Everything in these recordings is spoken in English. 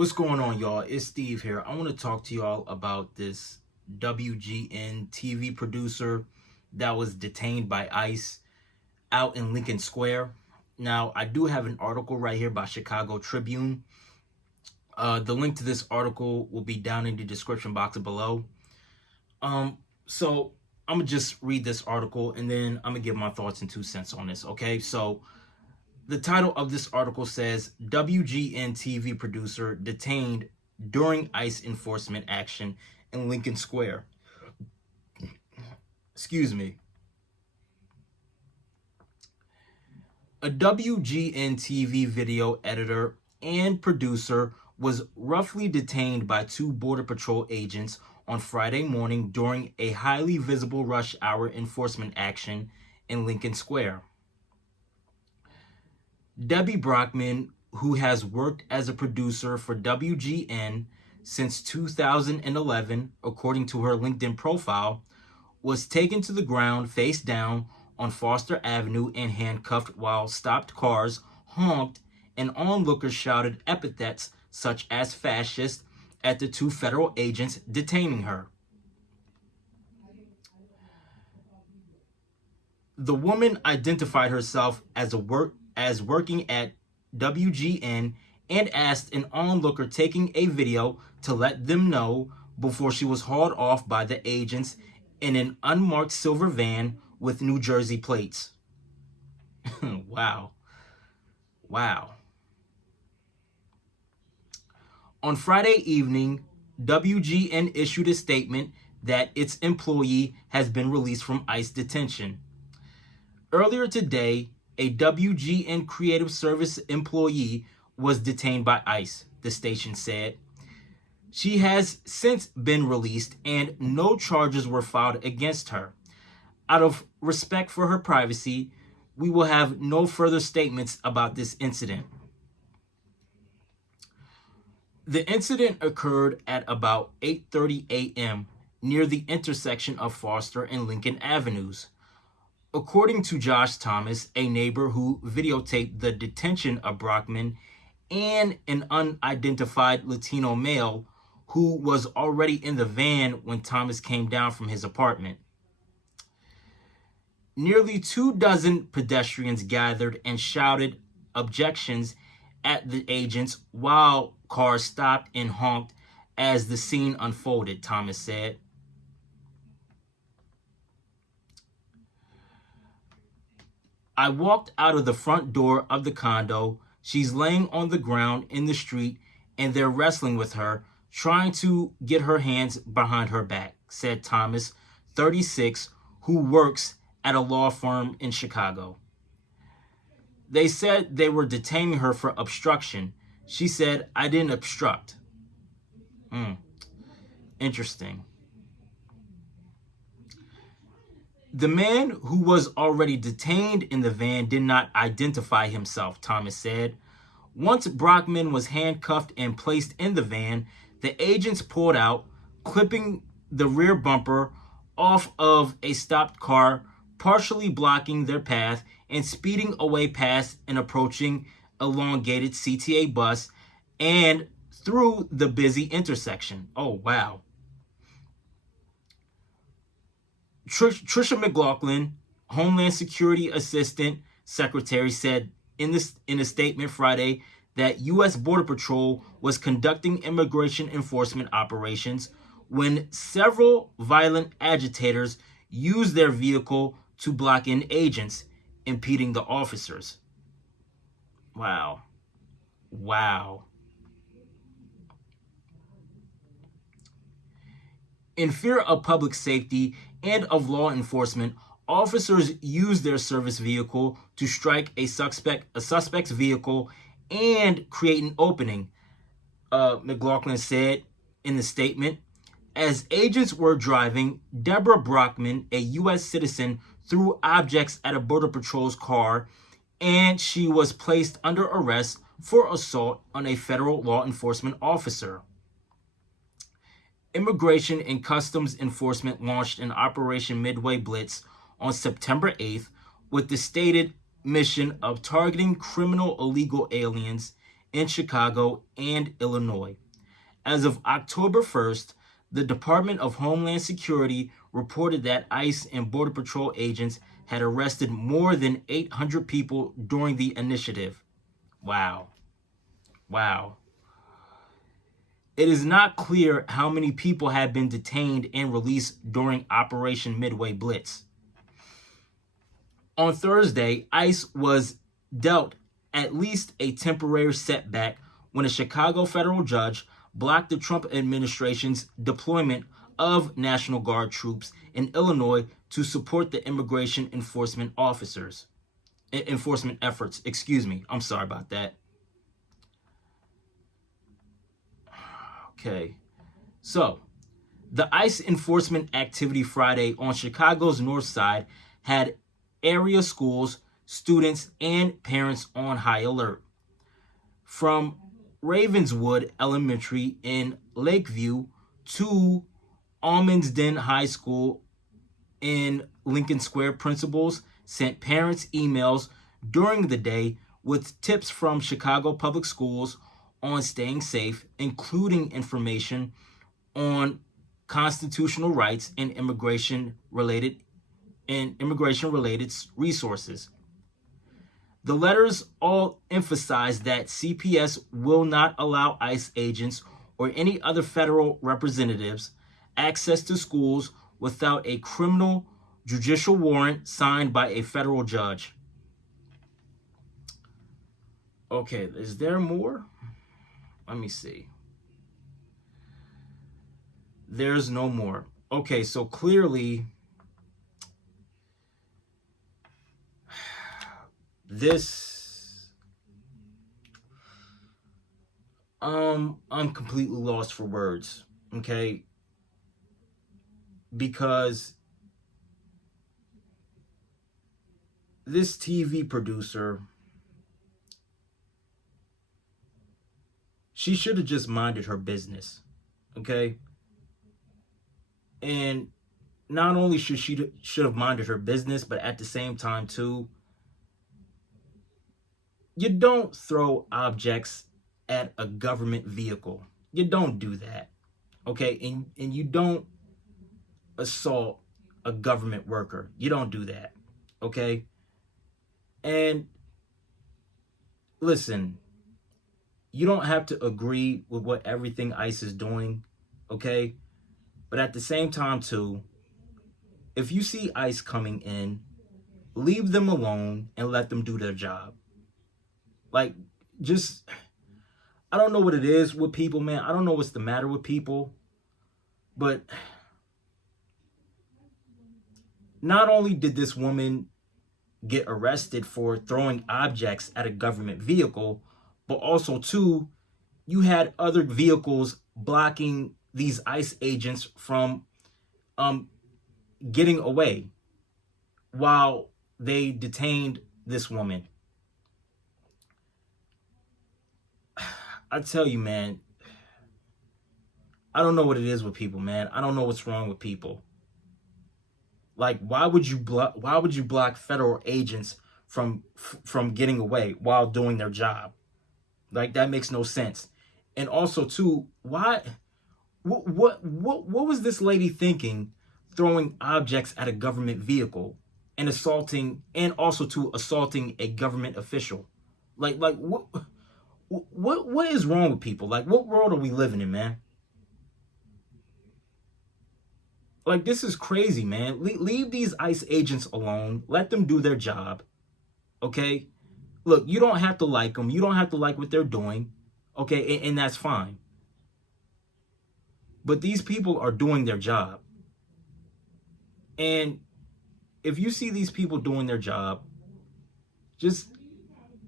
What's going on, y'all? It's Steve here. I want to talk to y'all about this WGN-tv producer that was detained by ICE out in Lincoln Square. Now, I do have an article right here by Chicago Tribune. The link to this article will be down in the description box below. So I'm gonna just read this article and then I'm gonna give my thoughts and 2 cents on this. Okay, so the title of this article says WGN-tv producer detained during ICE enforcement action in Lincoln Square. Excuse me. A WGN-tv video editor and producer was roughly detained by 2 Border Patrol agents on Friday morning during a highly visible rush hour enforcement action in Lincoln Square. Debbie Brockman, who has worked as a producer for WGN since 2011, according to her LinkedIn profile, was taken to the ground face down on Foster Avenue and handcuffed while stopped cars honked and onlookers shouted epithets such as fascist at the 2 federal agents detaining her. The woman identified herself as working at WGN and asked an onlooker taking a video to let them know before she was hauled off by the agents in an unmarked silver van with New Jersey plates. Wow. On Friday evening, WGN issued a statement that its employee has been released from ICE detention. Earlier today, a WGN Creative Service employee was detained by ICE, the station said. She has since been released and no charges were filed against her. Out of respect for her privacy, we will have no further statements about this incident. The incident occurred at about 8:30 a.m. near the intersection of Foster and Lincoln Avenues. According to Josh Thomas, a neighbor who videotaped the detention of Brockman and an unidentified Latino male who was already in the van when Thomas came down from his apartment. Nearly 24 pedestrians gathered and shouted objections at the agents while cars stopped and honked as the scene unfolded, Thomas said. I walked out of the front door of the condo. She's laying on the ground in the street and they're wrestling with her, trying to get her hands behind her back, said Thomas, 36, who works at a law firm in Chicago. They said they were detaining her for obstruction. She said, I didn't obstruct. Interesting. The man who was already detained in the van did not identify himself, Thomas said. Once Brockman was handcuffed and placed in the van, the agents pulled out, clipping the rear bumper off of a stopped car, partially blocking their path and speeding away past an approaching elongated CTA bus and through the busy intersection. Oh, wow. Tricia McLaughlin, Homeland Security Assistant Secretary, said in a statement Friday that U.S. Border Patrol was conducting immigration enforcement operations when several violent agitators used their vehicle to block in agents, impeding the officers. Wow. In fear of public safety and of law enforcement, officers used their service vehicle to strike a suspect's vehicle and create an opening, McLaughlin said in the statement. As agents were driving, Deborah Brockman, a U.S. citizen, threw objects at a Border Patrol's car, and she was placed under arrest for assault on a federal law enforcement officer. Immigration and Customs Enforcement launched an Operation Midway Blitz on September 8th with the stated mission of targeting criminal illegal aliens in Chicago and Illinois. As of October 1st, the Department of Homeland Security reported that ICE and Border Patrol agents had arrested more than 800 people during the initiative. Wow. Wow. It is not clear how many people have been detained and released during Operation Midway Blitz. On Thursday, ICE was dealt at least a temporary setback when a Chicago federal judge blocked the Trump administration's deployment of National Guard troops in Illinois to support the immigration enforcement efforts. I'm sorry about that. Okay. So, the ICE enforcement activity Friday on Chicago's north side had area schools, students, and parents on high alert. From Ravenswood Elementary in Lakeview to Almonds Den High School in Lincoln Square, principals sent parents emails during the day with tips from Chicago Public Schools on staying safe, including information on constitutional rights and immigration-related resources. The letters all emphasize that CPS will not allow ICE agents or any other federal representatives access to schools without a criminal judicial warrant signed by a federal judge. Okay, is there more? Let me see. There's no more. Okay, so clearly I'm completely lost for words, okay? Because this TV producer, she should have just minded her business, okay? And not only should have minded her business, but at the same time too, you don't throw objects at a government vehicle. You don't do that, okay? And you don't assault a government worker. You don't do that, okay? And listen, you don't have to agree with what everything ICE is doing, okay? But at the same time too, if you see ICE coming in, leave them alone and let them do their job. Like, just, I don't know what it is with people, man. I don't know what's the matter with people. But not only did this woman get arrested for throwing objects at a government vehicle, but also, too, you had other vehicles blocking these ICE agents from getting away while they detained this woman. I tell you, man, I don't know what it is with people, man. I don't know what's wrong with people. Like, why would you block federal agents from getting away while doing their job? Like, that makes no sense. And also, too, what was this lady thinking, throwing objects at a government vehicle and assaulting a government official? Like what is wrong with people? Like, what world are we living in, man? Like, this is crazy, man. Leave these ICE agents alone. Let them do their job, okay? Look, you don't have to like them. You don't have to like what they're doing, okay? And that's fine. But these people are doing their job. And if you see these people doing their job, just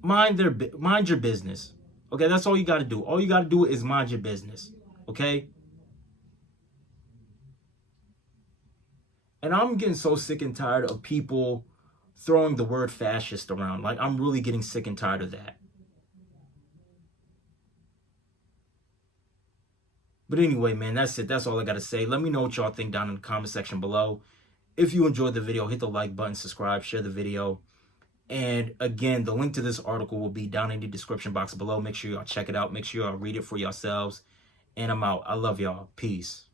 mind your business. Okay, that's all you got to do. All you got to do is mind your business, okay? And I'm getting so sick and tired of people throwing the word fascist around. Like, I'm really getting sick and tired of that. But anyway, man, that's it. That's all I got to say. Let me know what y'all think down in the comment section below. If you enjoyed the video, hit the like button, subscribe, share the video. And again, the link to this article will be down in the description box below. Make sure y'all check it out. Make sure y'all read it for yourselves. And I'm out. I love y'all. Peace.